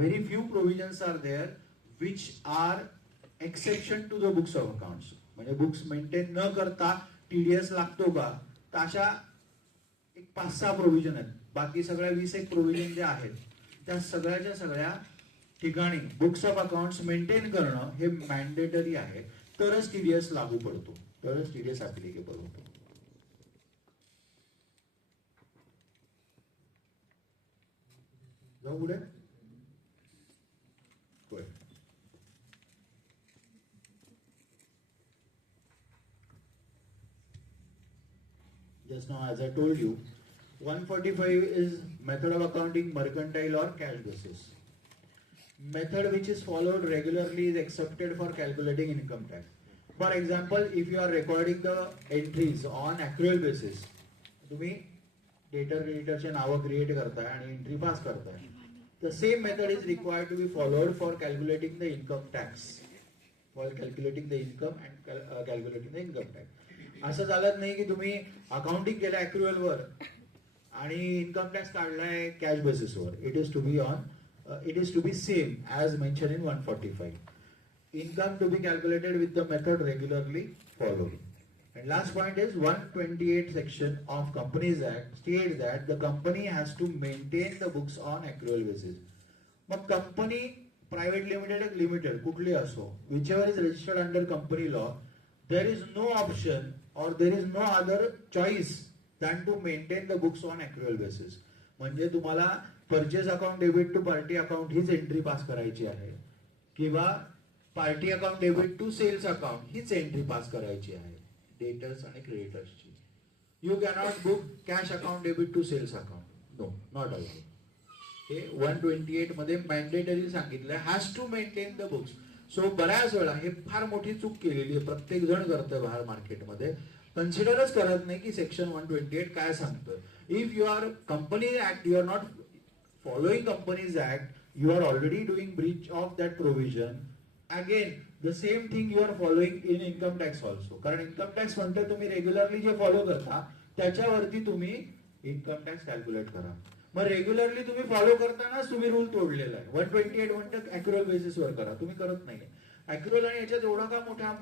very few provisions are there which are exception to the books of accounts. म्हणजे books maintain न करता TDS लागतो का, तर अशा एक 5-6 प्रोव्हिजन आहेत. बाकी सगळ्या 21 प्रोव्हिजन जे आहेत त्या सगळ्याच्या सगळ्या ठिकाणी बुक्स ऑफ अकाउंट्स मेंटेन करणं हे मॅन्डेटरी आहे. तरच टीडीएस लागू पडतो, तरच टीडीएस ऍप्लिकेबल होतो. जाऊ पुढे. Just now, as I told you, 145 is method of accounting mercantile or cash basis. Method which is followed regularly is accepted for calculating income tax. For example, if you are recording the entries on accrual basis, तुम्ही डेटर क्रेडिटरचे नावं create करताय आणि entry pass करताय. The same method is required to be followed for calculating the income tax. For calculating the income and calculating the income tax. असं चालत नाही की तुम्ही अकाउंटिंग केलं ऍक्रुअल वर आणि इन्कम टॅक्स काढलाय कॅश बेसिसवर. It is to be same as mention in 145. Income to be calculated with the method regularly followed. And last point is 128 section of Companies Act states that the company has to maintain the books on accrual basis. मग company private limited कुठली असो, whichever is registered under company law, there is no option or there is no other choice than to maintain the books on accrual basis. म्हणजे तुम्हाला purchase account debit to party account हीच entry pass करायची आहे किंवा party account debit to sales account हीच entry pass करायची आहे debtors आणि क्रेडिटर्सची. You cannot book cash account debit to sales account. No, not allowed. हे 128 मध्ये मॅन्डेटरी सांगितलं, has to maintain the books. So बऱ्याच वेळा हे फार मोठी चूक केलेली आहे, प्रत्येक जण करतोय बाहेर मार्केटमध्ये, कन्सिडरच करत नाही की सेक्शन 128 काय सांगतोय. If you are company act, you are not following companies act, you are already doing breach of that provision. Again the same thing you are following in income tax also. कारण income tax म्हणतोय तुम्ही regularly जे follow करता त्याच्यावरती तुम्ही income tax calculate करा. मग regularly तुम्ही फॉलो करतानाच तुम्ही रूल तोडलेला आहे. 128 म्हणतात अॅक्युअल बेसिसवर करा, तुम्ही करत नाही. अॅक्युअल आणि याच्यात एवढा का मोठा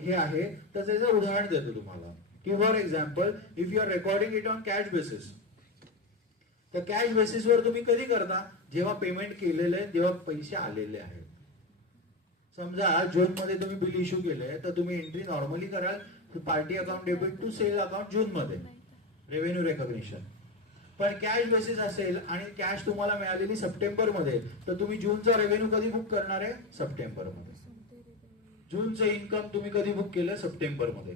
हे आहे तर त्याचं उदाहरण देतो तुम्हाला की for example if you are recording it on cash basis, तर कॅश बेसिसवर तुम्ही कधी करता, जेव्हा पेमेंट केलेलं आहे तेव्हा पैसे आलेले आहेत. समजा जून मध्ये तुम्ही बिल इश्यू केलंय तर तुम्ही एंट्री नॉर्मली कराल party account debit to sale account June मध्ये रेव्हेन्यू रेकॉग्निशन. पण कॅश बेसिस असेल आणि कॅश तुम्हाला मिळालेली सप्टेंबर मध्ये, तर तुम्ही जूनचा रेव्हेन्यू कधी बुक करणार आहे, सप्टेंबर मध्ये. जूनचं इन्कम तुम्ही कधी बुक केलं, सप्टेंबर मध्ये.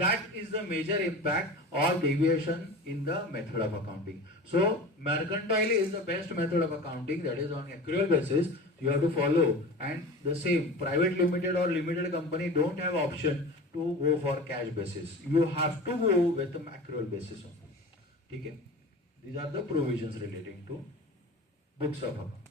That is the major impact or deviation in the method of accounting. So mercantile is the best method of accounting, that is on accrual basis. You have to follow, and the same private limited or limited company don't have option to go for cash basis. You have to go with the accrual basis only. Okay? These are the provisions relating to books of accounts.